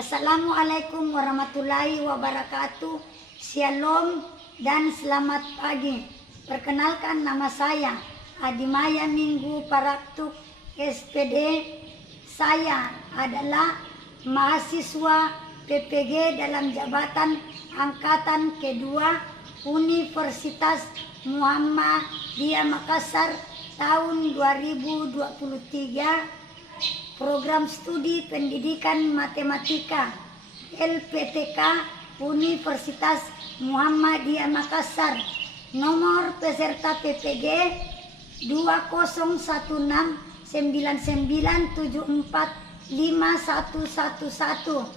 Assalamualaikum warahmatullahi wabarakatuh. Shalom dan selamat pagi. Perkenalkan, nama saya Adimaya Minggu Paraktuk SPD. Saya adalah mahasiswa PPG dalam jabatan angkatan kedua Universitas Muhammadiyah Makassar tahun 2023, program studi pendidikan matematika LPTK Universitas Muhammadiyah Makassar. Nomor peserta PPG 201699745111.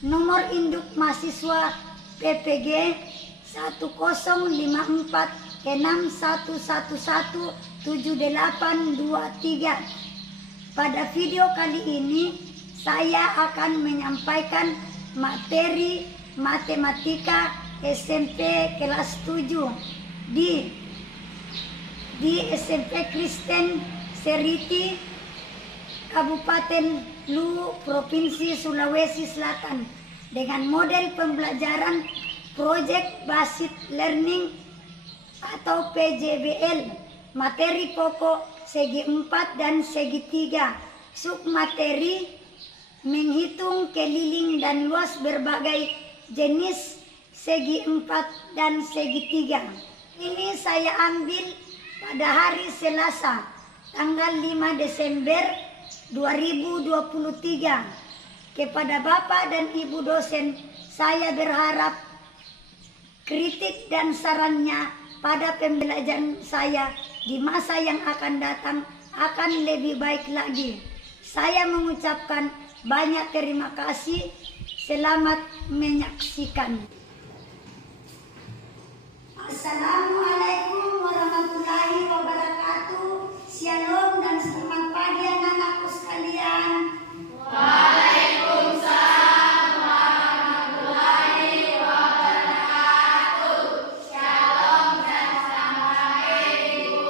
Nomor induk mahasiswa PPG 105461117823. Pada video kali ini saya akan menyampaikan materi matematika SMP kelas 7 di SMP Kristen Seriti, Kabupaten Luwu, Provinsi Sulawesi Selatan, dengan model pembelajaran Project Based Learning atau PJBL. Materi pokok segi 4 dan segi 3. Submateri menghitung keliling dan luas berbagai jenis segi 4 dan segi 3. Ini saya ambil pada hari Selasa tanggal 5 Desember 2023. Kepada Bapak dan Ibu dosen, saya berharap kritik dan sarannya pada pembelajaran saya di masa yang akan datang akan lebih baik lagi. Saya mengucapkan banyak terima kasih. Selamat menyaksikan. Assalamualaikum warahmatullahi wabarakatuh. Shalom dan selamat pagi anak-anakku sekalian. Waalaikumsalam warahmatullahi wabarakatuh. Shalom dan selamat pagi, Bu.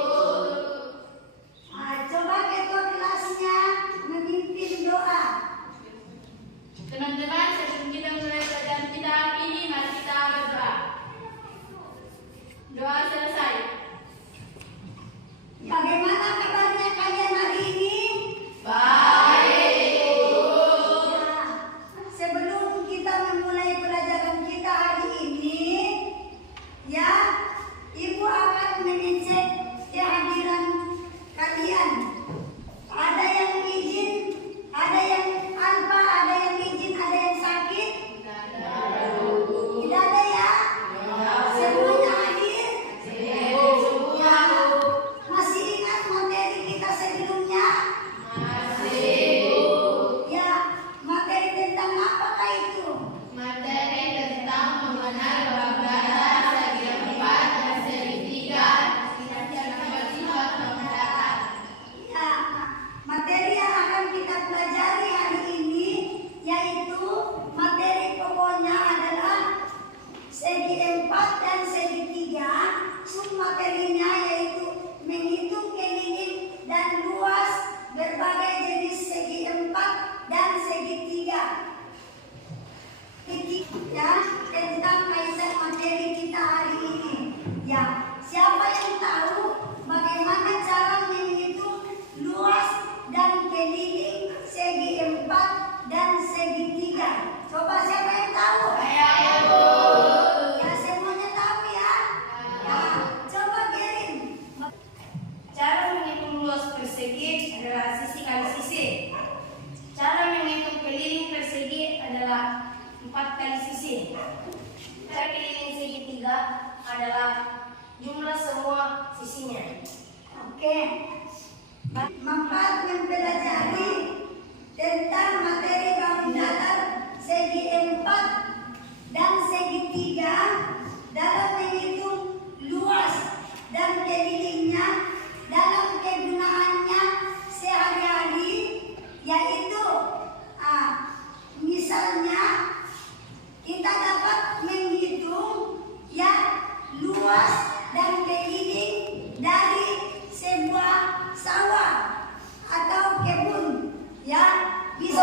Coba ketua kelasnya memimpin doa. Teman-teman, sebelum kita mulai pelajaran kita hari ini, mari kita berdoa. Doa selesai. Bagaimana kabarnya kalian hari ini? Baik, Bu. Sebelum kita memulai pelajaran kita hari ini, ya, Ibu akan mengecek kehadiran kalian. Ada yang izin, ada yang alfa, ada yang izin, ada yang sakit. Tidak ada ya? Semuanya hadir. Ya. Masih ingat materi kita sebelumnya? Ya, materi tentang apakah itu? Materi tentang mengenal perbedaan segi 4 dan segi 3 dan sifat pembedahan. Ya, materi yang akan kita pelajari hari ini yaitu materi pokoknya adalah segi 4 dan segi 3. Submaterinya yaitu menghitung keliling dan luas berbagai jenis segi 4 dan segi 3. Ya, tentang kaitan materi kita hari ini. Ya, siapa yang tahu bagaimana cara menghitung luas dan keliling segi 4 dan segi 3? Coba siapa yang tahu? Saya, Bu. Ya, semuanya tahu ya? Ya, coba Gerin. Cara menghitung luas persegi adalah sisi kali sisi. Cara menghitung keliling persegi adalah 4 kali sisi. Cara keliling segi 3 adalah jumlah semua sisinya. Oke. Manfaat mempelajari tentang materi bangun datar segi 4 dan segi 3 dalam menghitung luas dan kelilingnya dalam kegunaannya sehari-hari, yaitu misalnya kita dapat menghitung ya luas dan keliling dari sebuah sawah atau kebun, ya bisa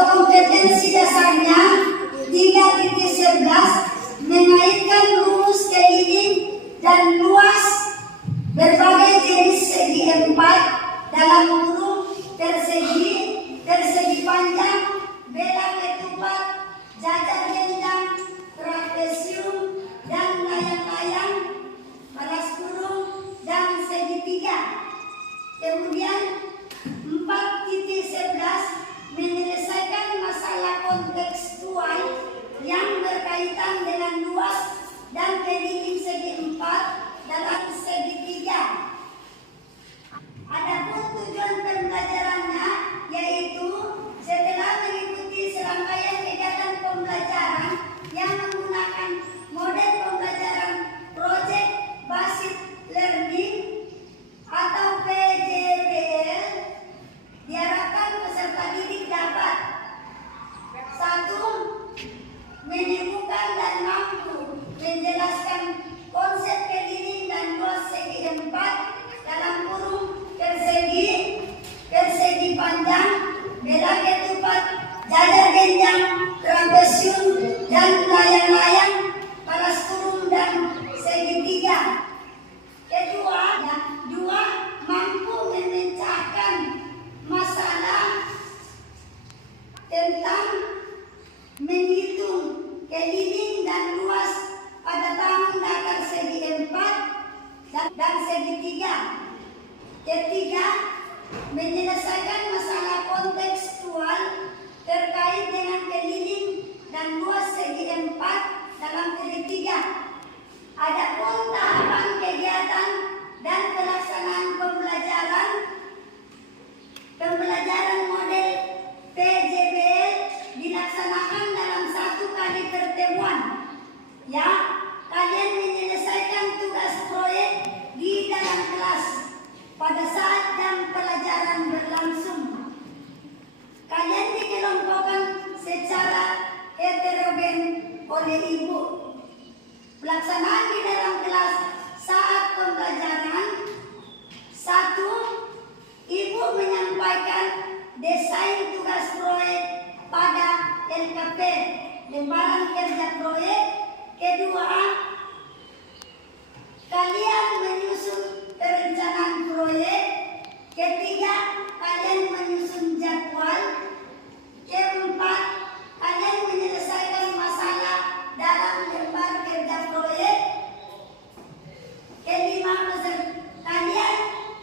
menyelesaikan dengan luas dan keliling segi 4 dalam segi 3. Adapun tujuan pembelajarannya yaitu setelah mengikuti serangkaian kegiatan pembelajaran yang menggunakan model pembelajaran Project Based Learning atau PJBL, diharapkan peserta didik dapat 1. Menemukan dan mampu menjelaskan konsep keliling dan luas segi 4 dalam kurung persegi panjang, beda ketupat, jajar genjang, trapesium, dan layang-layang, paras kurung dan segitiga. Kedua, mampu memecahkan masalah tentang menghitung keliling dan luas pada tahun datar segi 4 dan segi 3. Ketiga, menyelesaikan masalah kontekstual terkait dengan keliling dan luas segi 4 dalam segi 3. Adapun tahapan kegiatan dan pelaksanaan pembelajaran model PJBL dilaksanakan dalam 1 kali pertemuan. Ya, kalian menyelesaikan tugas proyek di dalam kelas pada saat jam pelajaran berlangsung. Kalian dikelompokkan secara heterogen oleh ibu. Pelaksanaan di dalam kelas saat pembelajaran. 1. Ibu menyampaikan desain tugas proyek pada LKP, lembaran kerja proyek. Kedua, kalian menyusun perencanaan proyek. Ketiga, kalian menyusun jadwal. Keempat, kalian menyelesaikan masalah dalam lembar kerja proyek. Kelima, kalian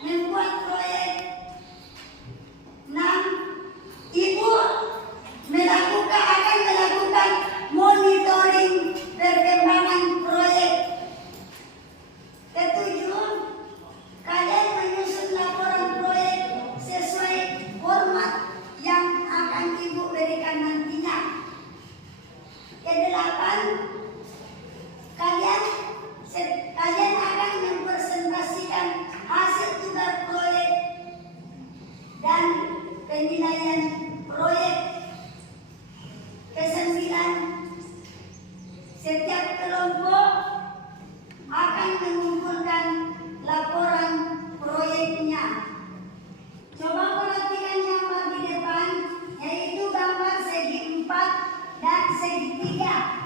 membuat proyek. 6. Ibu akan melakukan monitoring perkembangan proyek. Ketujuh, kalian menyusun laporan proyek sesuai format yang akan ibu berikan nantinya. Kedelapan, kalian akan mempresentasikan hasil tugas proyek dan penilaian proyek. Kesembilan, setiap kelompok akan mengumpulkan laporan proyeknya. Coba perhatikan gambar di depan, yaitu gambar segi 4 dan segi 3.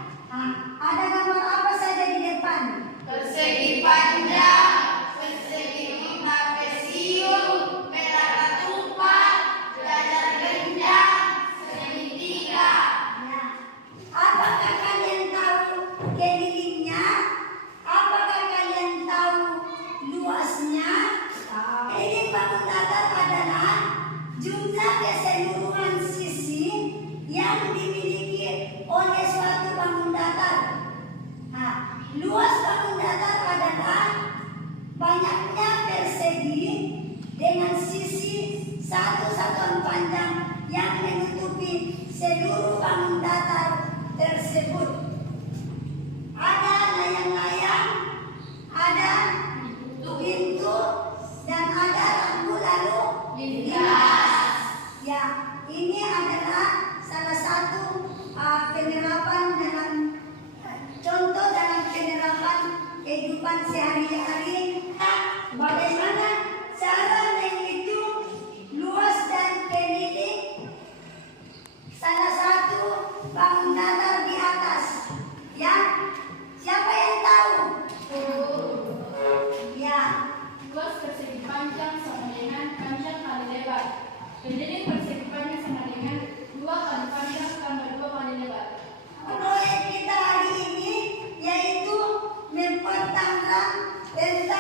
Ada gambar apa saja di depan? Persegi panjang, persegi trapesium, peta ketupat, jajar genjang, segitiga. Ya. Apakah kalian tahu kelilingnya? Apakah kalian tahu luasnya? Keliling bangun datar adalah jumlah keseluruhan sisi yang dimiliki oleh suatu bangun datar. Luas bangun datar adalah banyaknya persegi dengan sisi satu satuan panjang yang menutupi seluruh bangun datar tersebut. Ada layang-layang, ada pintu, dan ada rambu lalu lintas. Ya, ini adalah salah satu penerapan dalam contoh dalam penerapan kehidupan sehari-hari. Bagaimana cara menghitung luas dan keliling salah satu bangun datar di atas? Ya, siapa yang tahu? Ya. Luas persegi panjang sama dengan panjang kali lebar. Keliling persegi panjang sama dengan 2 kali panjang tambah 2 kali lebar. Proyek kita hari ini yaitu mempertanggung tentang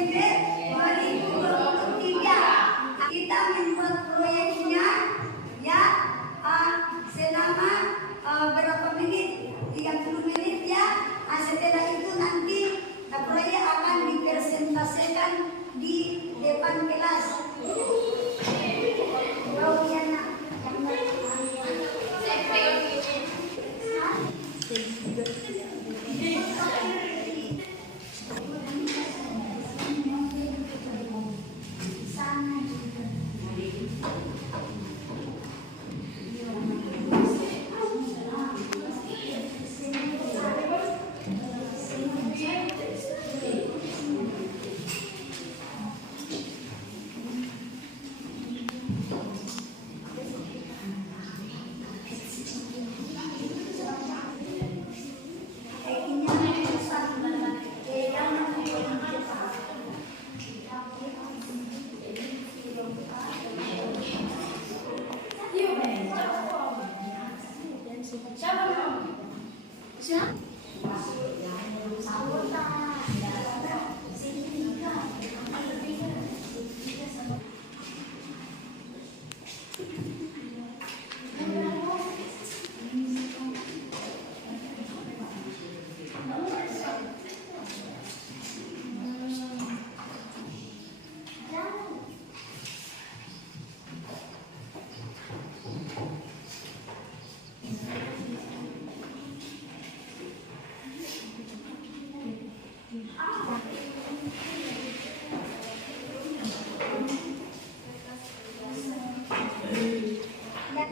Desember 2023. Kita membuat proyeknya ya selama berapa menit? 30 menit ya. Setelah itu nanti proyek akan dipresentasikan di depan kelas. Oh iya nak.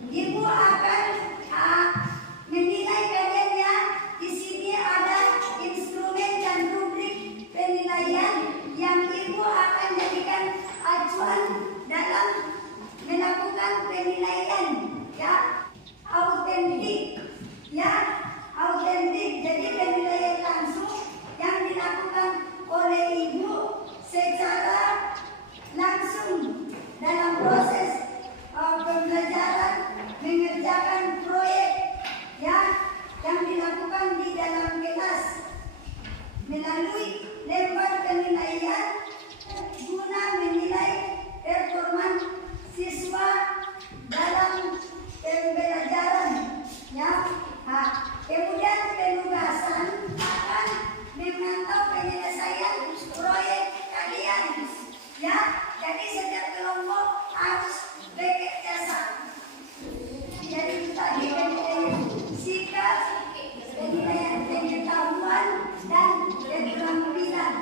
Ibu akan menilai kalian ya. Di sini ada instrumen dan rubrik penilaian yang ibu akan jadikan acuan dalam melakukan penilaian ya. Autentik ya, autentik. Jadi penilaian langsung yang dilakukan oleh ibu secara langsung dalam proses pembelajaran mengerjakan proyek ya yang dilakukan di dalam kelas melalui lembar penilaian guna menilai performa siswa dalam pembelajaran ya. Kemudian penugasan akan memantau penyelesaian proyek kalian ya. Jadi setiap kelompok harus bekerja sama. Jadi kita penilaian sikap, penilaian pengetahuan dan keterampilan.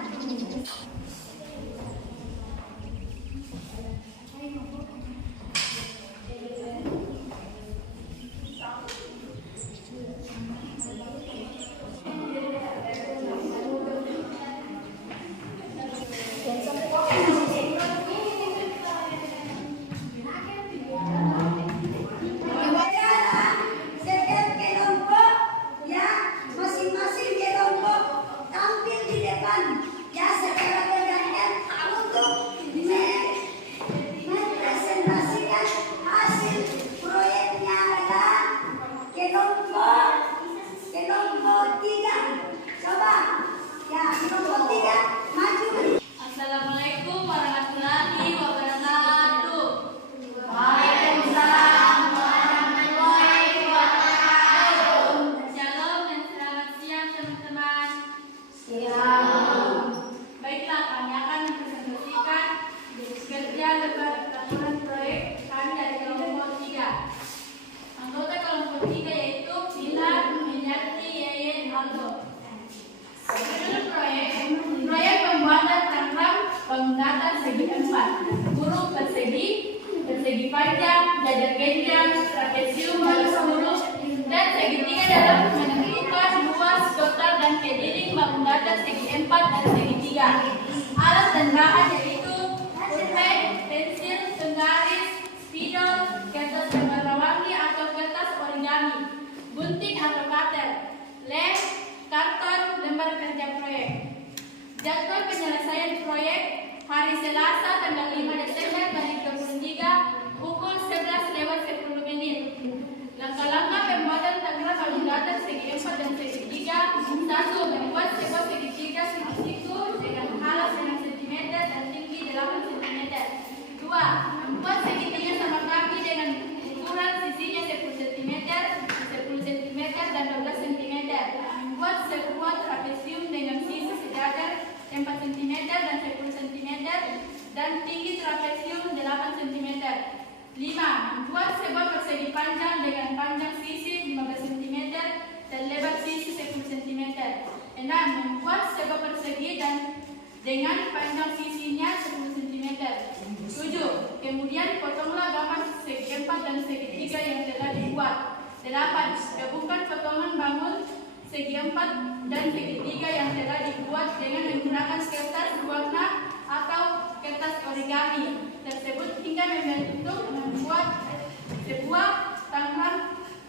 Setiap kelompok ya, masing-masing kelompok tampil di depan ya secara bergantian untuk mempresentasikan hasil proyeknya. Adalah kelompok 3. Coba ya, kelompok 3 maju. Assalamualaikum warahmatullahi wabarakatuh. Waalaikumsalam warahmatullahi wabarakatuh. Shalom dan selamat siang teman-teman. Siang. Baiklah, kami akan mempresentasikan kerja lembar laporan proyek kami dari kelompok 3. Anggota kelompok 3 yaitu Pilar, Menyati, Yeye, Aldo. Judul proyek pembuatan tangkram bangunan segi 4, huruf persegi panjang, jajar genjang, trapesium baris huruf, dan segitiga dalam menentukan luas total dan kediri bangunan segi 4 dan segi 3. Alat dan bahan yaitu pulpen, pensil, penggaris, spidol, kertas berwarna-warni atau kertas origami, gunting atau cutter, lem, karton, lembar kerja proyek. Jadwal penyelesaian proyek hari Selasa tanggal 5 Desember 2023 pukul 11:10. Langkah-langkah pembuatan tangkram bangunan segi 4 dan segi 3. 1. Membuat sebuah segitiga segi siku dengan alas dengan sentimeter dan 10 cm dan tinggi trapesium 8 cm. 5. Membuat sebuah persegi panjang dengan panjang sisi 15 cm dan lebar sisi 10 cm. 6. Membuat sebuah persegi dan dengan panjang sisinya 10 cm. 7. Kemudian potonglah gambar segi 4 dan segi 3 yang telah dibuat. 8. Gabungkan potongan bangun segi 4 dan segi 3 yang telah dibuat dengan menggunakan kertas berwarna atau kertas origami tersebut hingga membuat sebuah tangan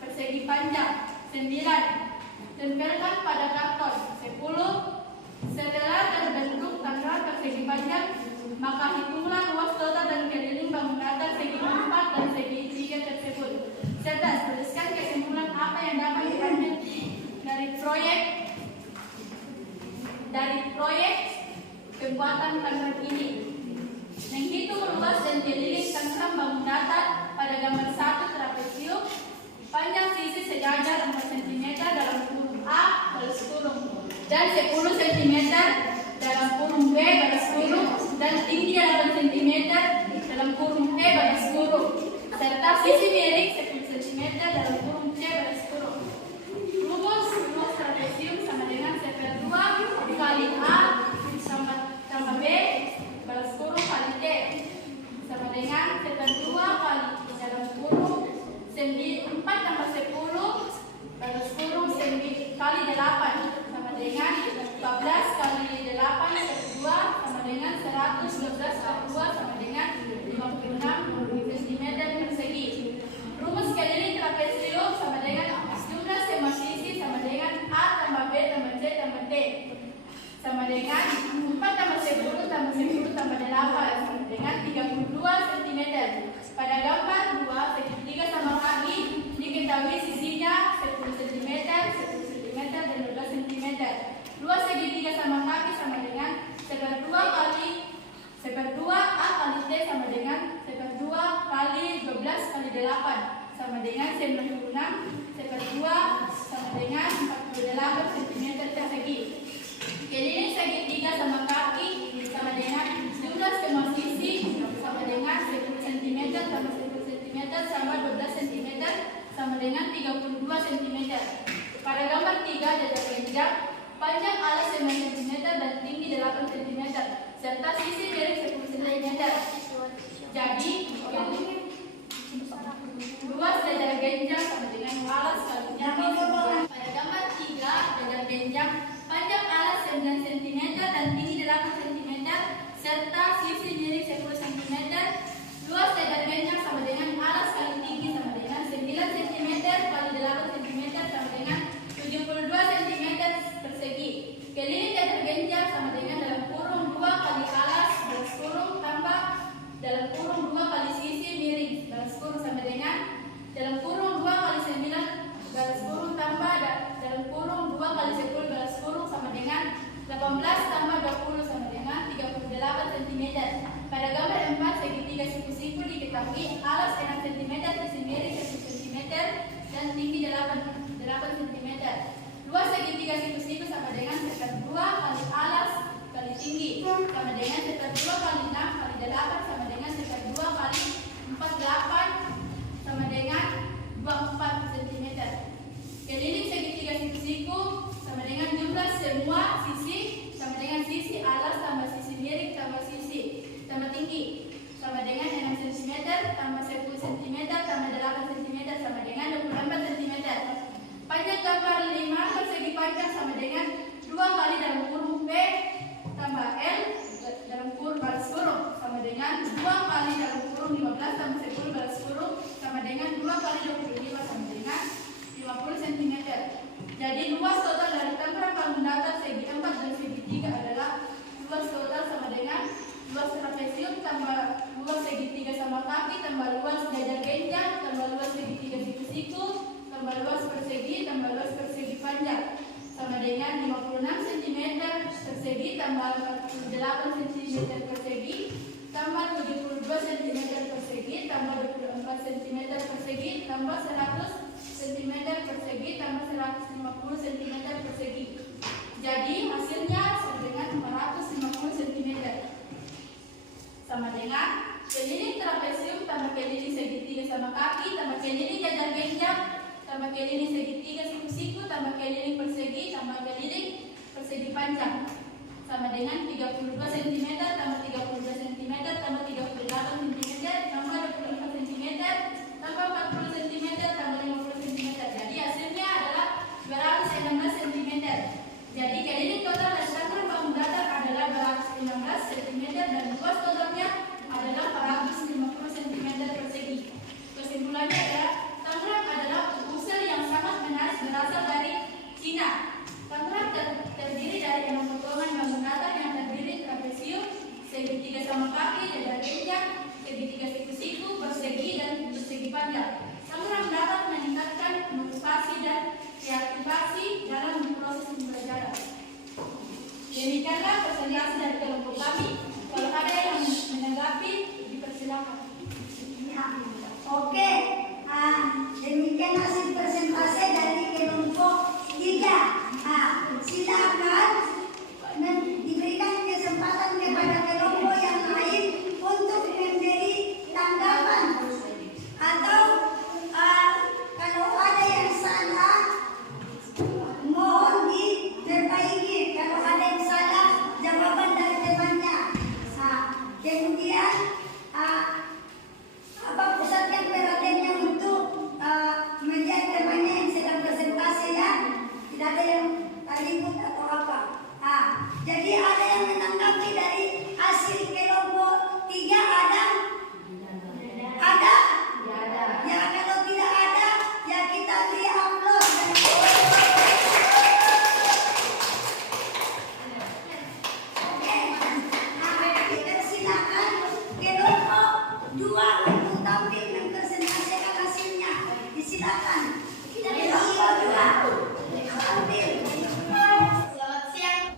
persegi panjang. 9. Tempelkan pada karton. 10. Setelah terbentuk tangan persegi panjang, maka hitunglah luas total dan keliling bangun datar segi 4 dan segi 3 tersebut. Serta tuliskan kesimpulan apa yang dapat diambil dari proyek pembuatan tangan ini. Menghitung luas dan keliling tangan bangun datar pada gambar 1 trapesium. Panjang sisi sejajar 4 cm dalam kurung A baris kurung dan 10 cm dalam kurung B baris kurung dan tinggi 8 cm dalam kurung E baris kurung serta sisi miring 10 cm dalam kurung C baris kurung. Rumus luas trapesium sama dengan seper 2 kali A tambah B baris kurung kali T sama dengan seper 2 kali dalam kurung 4 tambah 10 baris kurung 9 kali 8 sama dengan 14 kali 8 per 2 sama dengan 112 per 2 sama dengan 56 cm persegi. Rumus keliling trapesium sama dengan jumlah semua sisi sama dengan A tambah B tambah C tambah D sama dengan 4 tambah 10 tambah 10 tambah 8 sama dengan 32 cm. Pada gambar 2 segitiga sama kaki diketahui sisinya 10 cm, 10 cm dan 12 cm. Luas segitiga sama kaki sama dengan seper 2 A kali T sama dengan seper 2 kali 12 kali 8 sama dengan 96. Seper 2 sama dengan 48 cm persegi. Keliling segitiga sama kaki sama dengan jumlah semua sisi sama dengan 10 cm tambah 10 cm sama 12 cm sama dengan 32 cm. Pada gambar 3 jajar panjang, panjang alas 9 cm dan tinggi 8 cm serta sisi miring 10 cm. Jadi luas jajar genjang sama dengan alas kali tinggi. Pada gambar 3 jajar genjang, panjang alas 9 cm dan tinggi 8 cm serta sisi miring 10 cm. Luas jajar genjang sama dengan alas kali tinggi sama dengan 9 cm kali 8 cm sama dengan 72 cm persegi. Keliling jajar genjang sama dengan dalam kurung 2 kali alas baris kurung tambah dalam kurung 2 kali sisi miring baris kurung sama dengan dalam kurung 2 kali 9 baris kurung tambah dalam kurung 2 kali 10 baris kurung sama dengan 18 tambah 20 sama dengan 38 cm. Pada gambar 4 segitiga siku-siku diketahui alas 6 cm, sisi miring 1 cm dan tinggi 8 cm. Luas segitiga siku-siku sama dengan seper 2 kali alas kali tinggi sama dengan seper 2 kali 6 kali 8 sama dengan seper 2 kali 48 sama dengan 24 cm. Keliling segitiga siku-siku sama dengan jumlah semua sisi sama dengan sisi alas tambah sisi miring tambah sisi tambah tinggi sama dengan 6 cm tambah 10 cm tambah 8 cm sama dengan 24 cm. Panjang gambar 5 persegi panjang sama dengan 2 kali dalam kurung P tambah L dalam kurung baris kurung sama dengan 2 kali dalam kurung 15 tambah 10 baris kurung sama dengan 2 kali 25 sama dengan 50 cm. Jadi luas total dari tangan bangun datar segi 4 dan segi 3 adalah luas total sama dengan luas trapesium tambah luas segitiga sama kaki tambah luas jajar genjang tambah luas segitiga siku-siku tambah luas persegi tambah luas persegi panjang sama dengan 56 cm persegi tambah 48 cm persegi tambah 72 cm persegi tambah 24 cm persegi tambah 100 cm persegi tambah 150 cm persegi. Jadi hasilnya sama dengan 450 cm tambah keliling segitiga siku-siku, tambah keliling persegi, tambah keliling persegi panjang. Sama dengan 32 cm, tambah 32 cm, tambah 38 cm, tambah 25 cm, tambah 40 cm, tambah 50 cm. Jadi hasilnya adalah 216 cm. Jadi keliling total dari tangkrang bangun datar adalah 216 cm dan luas totalnya adalah 450 cm persegi. Kesimpulannya adalah tangkrang adalah unsur yang sangat menarik berasal dari Cina. Tangkrang terdiri dari 6 potongan bangun datar yang terdiri trapesium, segitiga sama kaki, dada genjang, segitiga siku-siku, persegi dan persegi panjang. Tangkrang dapat meningkatkan motivasi dan reaktivasi dalam proses pembelajaran. Demikianlah presentasi dari kelompok kami. Kalau ada yang menanggapi, dipersilakan. Ya, oke. Demikian hasil presentasi dari kelompok 3. Silakan diberikan kesempatan kepada kelompok yang lain untuk memberi tanggapan atau kalau ada yang salah mohon diperbaiki. Kalau ada yang salah jawaban dari temannya. Kemudian pusatkan perhatiannya untuk melihat temannya yang sedang presentasi ya. Tidak ada yang ribut atau apa. Jadi ada yang menanggapi dari hasil kelompok 3 ada? Ada? Ya kalau tidak ada, ya kita beri aplaus. Oke. Kita silakan kelompok 2 untuk tampil mempresentasikan hasilnya. Disilakan. Kelompok 2. Tampil. Selamat siang.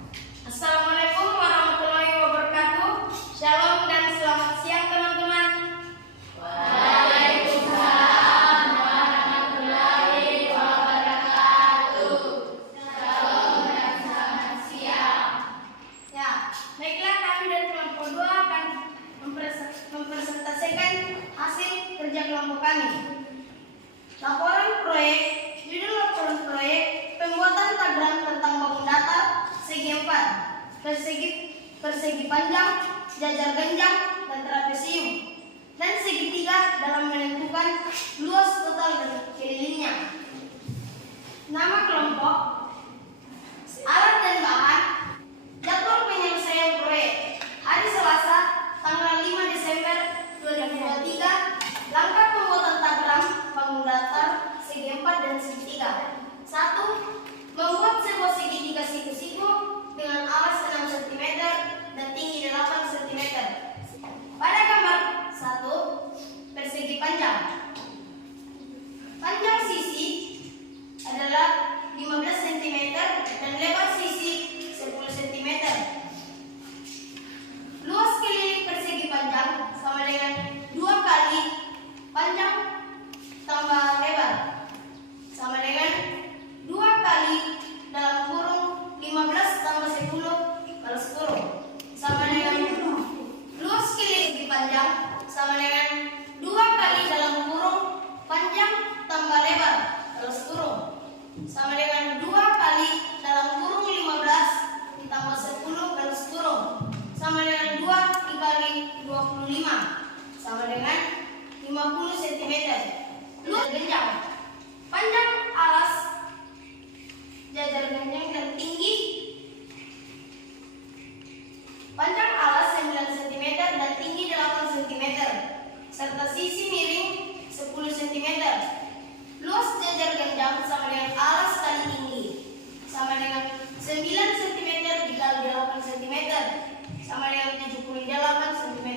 Assalamualaikum warahmatullahi wabarakatuh. Shalom dan selamat siang teman-teman. Waalaikumsalam warahmatullahi wabarakatuh. Shalom dan selamat siang. Ya, baiklah kami dari kelompok 2 akan mempresentasikan hasil kerja kelompok kami. Laporan proyek, judul laporan proyek pembuatan tagram tentang bangun datar segi 4, persegi panjang, jajar genjang, dan trapesium, dan segitiga dalam menentukan luas total dan kelilingnya. Nama kelompok, alat dan bahan, jadwal penyelesaian proyek, hari Selasa, tanggal 5 Desember 2023, langkah pembuatan tagram bangun datar segi 4 dan segitiga. 1. Membuat sebuah segitiga siku-siku dengan alas 6 cm dan tinggi 8 cm. Pada gambar 1, persegi panjang. Panjang sisi adalah 15 cm dan lebar sisi 10 cm. Luas keliling persegi panjang sama dengan 2 kali panjang tambah lebar sama dengan 2 kali dalam kurung 15 tambah 10 balas kurung sama dengan luas keliling panjang sama dengan 2 kali dalam kurung panjang tambah lebar balas kurung sama dengan 2 kali dalam kurung 15 ditambah 10 balas kurung sama dengan 2 dikali 25 sama dengan 50 cm. Luas genjang, panjang alas, jajar genjang dan tinggi. Panjang alas 9 cm dan tinggi 8 cm serta sisi miring 10 cm. Luas jajar genjang sama dengan alas kali tinggi sama dengan 9 cm dikali 8 cm sama dengan 78 cm.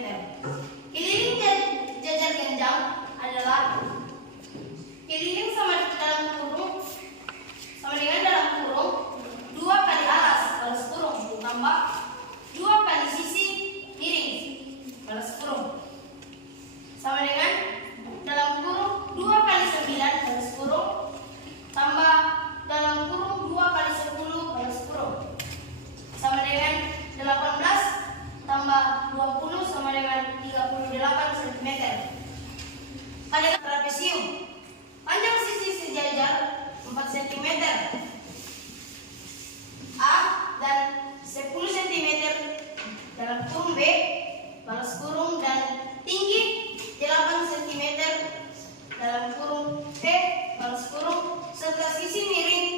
Keliling jajar genjang adalah keliling sama dalam kurung sama dengan dalam kurung 2 kali alas balas kurung ditambah 2 kali sisi miring balas kurung sama dengan dalam kurung 2 kali 9 balas kurung tambah dalam kurung 2 kali 10 balas kurung sama dengan 18 tambah 20 sama dengan 38 cm. Pada trapesium, panjang sisi sejajar balas kurung dan tinggi 8 cm dalam kurung V balas kurung serta sisi miring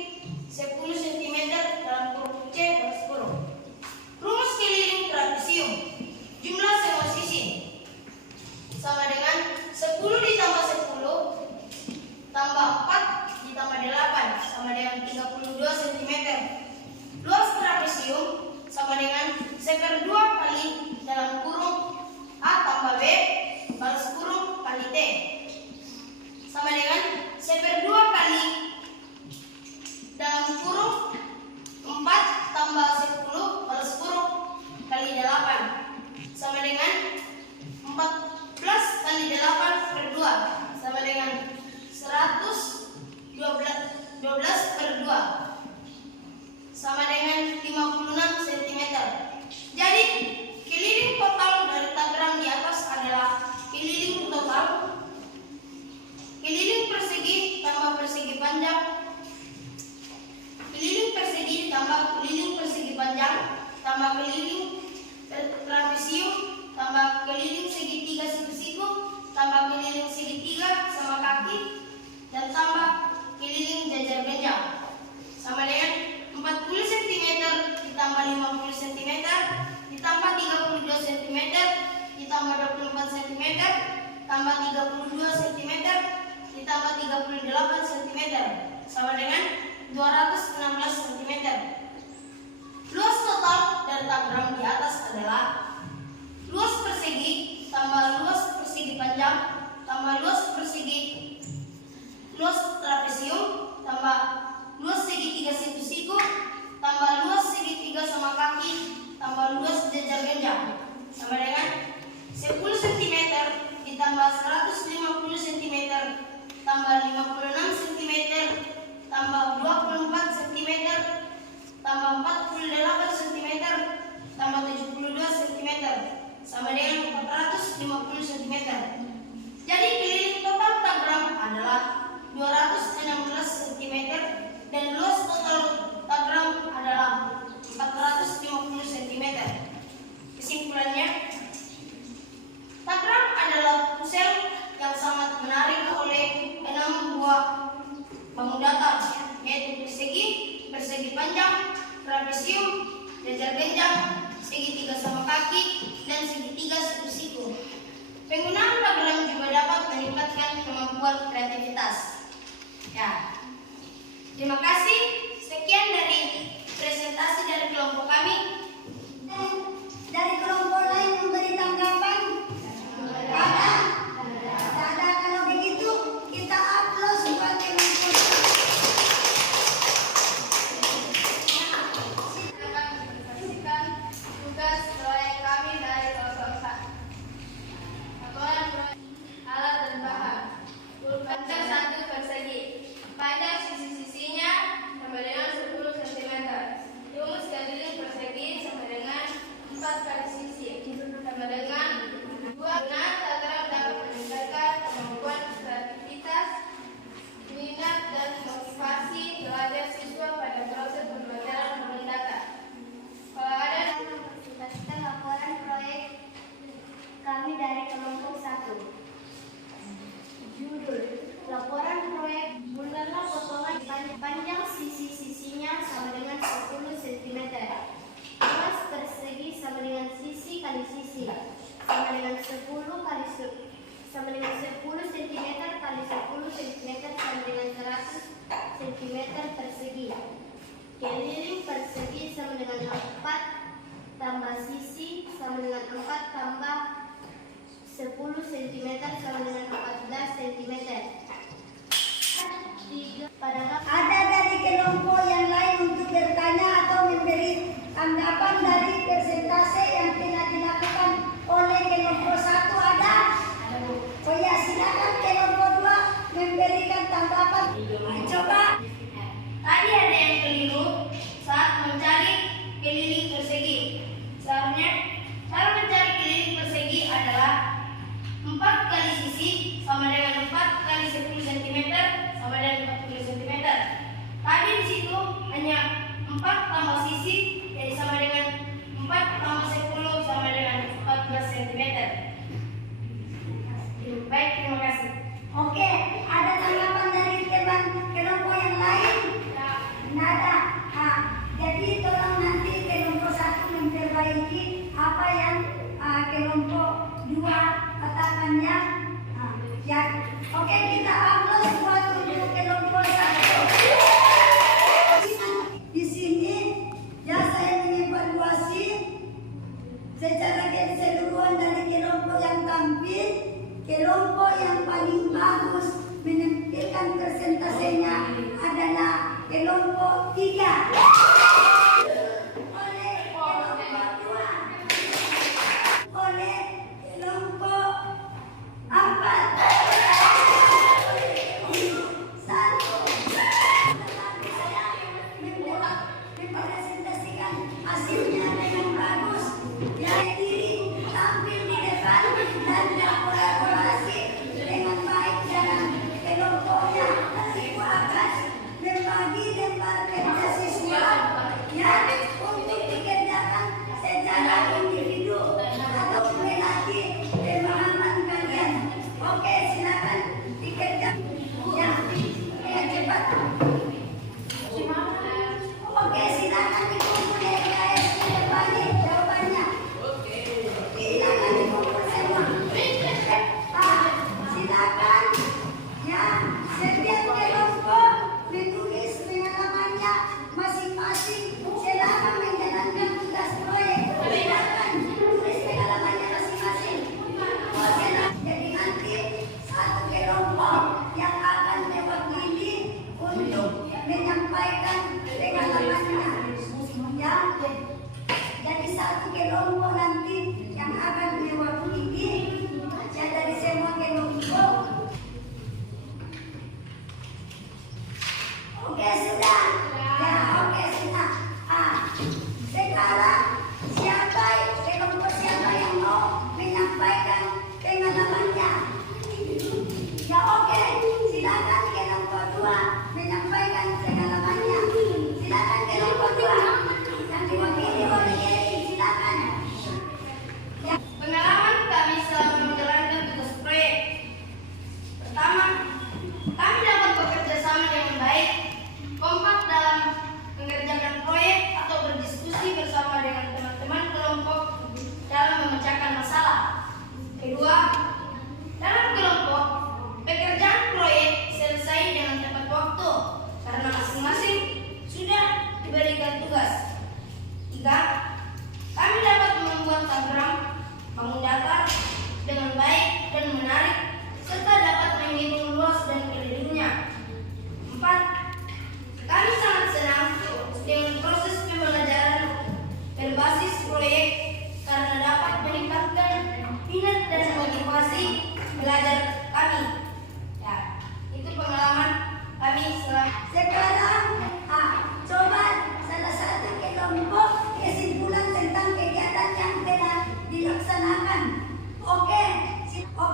10 cm dalam kurung C balas kurung. Rumus keliling trapesium. Jumlah semua sisi sama dengan 10 ditambah 10 tambah 4 ditambah 8 sama dengan 32 cm. Luas trapesium sama dengan seper 2 kali dalam kurung A tambah B balas kurung kali T sama dengan seper 2 kali dalam kurung 4 tambah 10 balas kurung kali 8 sama dengan 14 kali 8 per 2 sama dengan 112 per 2 sama dengan 56 cm. Jadi keliling total dari tagram di atas adalah keliling total keliling persegi tambah persegi panjang, keliling persegi tambah keliling persegi panjang tambah keliling trapesium tambah keliling segitiga siku-siku tambah keliling segitiga sama kaki dan tambah keliling jajar genjang sama dengan 40 cm ditambah 50 cm ditambah 32 cm ditambah 24 cm tambah 32 cm ditambah 38 cm sama dengan 216 cm. Luas total dari tagram di atas adalah luas persegi tambah luas persegi panjang tambah luas persegi luas trapesium tambah luas segitiga siku-siku tambah luas segitiga sama kaki tambah luas jajar genjang sama dengan 10 cm ditambah 150 cm tambah 56 cm tambah 24 cm tambah 48 cm tambah 72 cm sama dengan 450 cm. Jadi keliling total tagram adalah 216 cm dan luas total tagram adalah 450 cm. Kesimpulannya, tagram adalah pusel yang sangat menarik oleh 6 buah bangun datar, yaitu persegi panjang, trapesium, jajar genjang, segitiga sama kaki, dan segitiga siku-siku. Penggunaan tagram juga dapat meningkatkan kemampuan kreativitas. Ya, terima kasih. Sekian dari presentasi dari kelompok kami. Dari kelompok lain memberi tanggapan? Ada? Tak ada. Kalau begitu kita upload buat kelompok. Akan menyaksikan tugas proyek kami dari kelompok 4. Laporan proyek alat dan bahan. Panjang 1 persegi. Panjang sisi-sisinya sama dengan 10 cm. Rumus keliling persegi sama dengan 4 kali sisi sama dengan 2. Dengan tagram dapat meningkatkan kemampuan kreativitas, minat dan motivasi belajar siswa pada proses pembelajaran bangun data. Kalau ada Presentasikan laporan proyek kami dari kelompok 1. Judul laporan proyek bundalah potongan panjang sisi-sisinya sama dengan 10 cm. Luas persegi sama dengan sisi kali sisi sama dengan 10 kali sama dengan 10 cm kali 10 cm sama dengan 100 cm persegi. Keliling persegi sama dengan 4 tambah sisi sama dengan 4 tambah 10 cm sama dengan 14 cm. Ada dari kelompok yang lain untuk bertanya atau memberi tanggapan dari presentasi yang telah dilakukan oleh kelompok 1? Ada? Oh ya, silakan kelompok 2 memberikan tanggapan. Coba. Tadi ada yang keliru saat mencari keliling persegi. Seharusnya cara mencari keliling persegi adalah 4 kali sisi sama dengan 4 kali 10 cm sama dengan 40 cm. Tadi di situ hanya 4 tambah sisi jadi sama dengan 4 tambah 10 sama secara keseluruhan dari kelompok yang tampil, kelompok yang paling bagus menampilkan persentasenya adalah kelompok 3. Oleh kelompok 2. Oleh kelompok 4. Tetapi saya mempresentasikan hasilnya dengan bagus. Yang diri tampil di depan dan berkolaborasi dengan baik dalam kelompoknya. Ibu akan membagi lembar kerja siswa yang untuk dikerjakan secara individu atau melatih pemahaman kalian. Oke, silakan dikerjakan. Ya, cepat. Oke, silakan dikumpul LKS kembali jawabannya. Silakan dikumpul semua. Silakan. Ya, setiap kelompok menulis pengalamannya masing-masing selama menjalankan tugas proyek. Silakan tulis pengalamannya masing-masing. Jadi nanti satu kelompok yang akan mewakili untuk menyampaikan pengalamannya. Ya, jadi satu kelompok nanti yang akan mewakili ya, dari semua kelompok. Oke, sudah. Ya, oke, sudah. Sekarang kelompok siapa yang mau menyampaikan pengalamannya? Ya, oke. Silakan kelompok 2 menyampaikan pengalamannya. Silakan kelompok 2 yang diwakili oleh Yeri. Silakan. Ya. Pengalaman kami selama menjalankan tugas proyek. Pertama, kami dapat bekerja sama dengan baik, kompak dalam mengerjakan proyek atau berdiskusi bersama dengan teman-teman kelompok dalam memecahkan masalah. Kedua, dalam kelompok, pekerjaan proyek selesai dengan tepat waktu karena masing-masing sudah diberikan tugas. Tiga, kami dapat membuat diagram bangun datar dengan baik dan menarik serta dapat menghitung luas dan kelilingnya. 4. Kami sangat senang dengan proses pembelajaran berbasis proyek karena dapat meningkatkan minat dan motivasi belajar kami. Ya, itu pengalaman kami selama. Sekarang, coba salah satu kelompok kesimpulan tentang kegiatan yang telah dilaksanakan. Oke,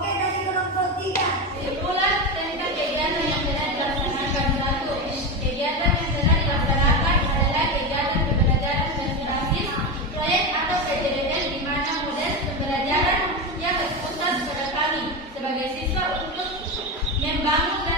dari kelompok 3. Kesimpulan tentang kegiatan yang telah dilaksanakan. 1. Kegiatan yang telah dilaksanakan adalah kegiatan pembelajaran berbasis proyek atau PJDN di mana model pembelajaran yang berpusat pada kami sebagai siswa untuk membangun